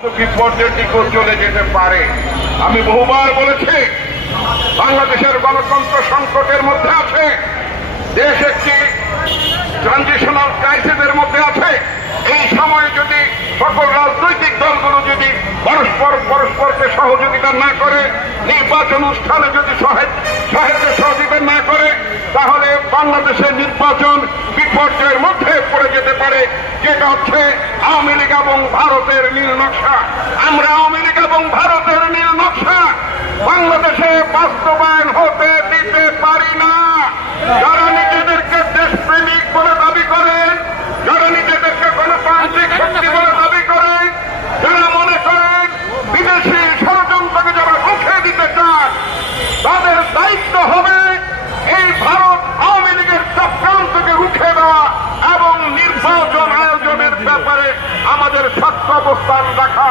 বিপর্যয়ের দিকেও চলে যেতে পারে। আমি বহুবার বলেছি, বাংলাদেশের গণতন্ত্র সংকটের মধ্যে আছে, দেশ একটি ট্রানজিশনাল ক্রাইসিসের মধ্যে আছে। এই সময়ে যদি সকল রাজনৈতিক দলগুলো যদি পরস্পরকে সহযোগিতা না করে, নির্বাচন অনুষ্ঠানে যদি সহযোগিতা না করে, তাহলে বাংলাদেশের নির্বাচন বিপর্যয়ের মধ্যে পড়ে যেতে পারে, যেটা হচ্ছে আওয়ামী লীগ এবং ভারতের নীল নকশা। আমরা আওয়ামী লীগ এবং ভারতের নীল নকশা বাংলাদেশে বাস্তবায়ন হতে দিতে পারি না। যারা নিজেদেরকে দেশপ্রেমিক বলে দাবি করেন, যারা নিজেদেরকে গণতান্ত্রিক শক্তি বলে দাবি করেন, যারা মনে করেন বিদেশি ষড়যন্ত্রকে যারা রুখে দিতে চান, তাদের দায়িত্ব হবে এই ভারত আওয়ামী লীগের চক্রান্তকে রুখে দেওয়া এবং নির্বাচন আয়োজনের ব্যাপারে আমাদের শক্ত অবস্থান রাখা।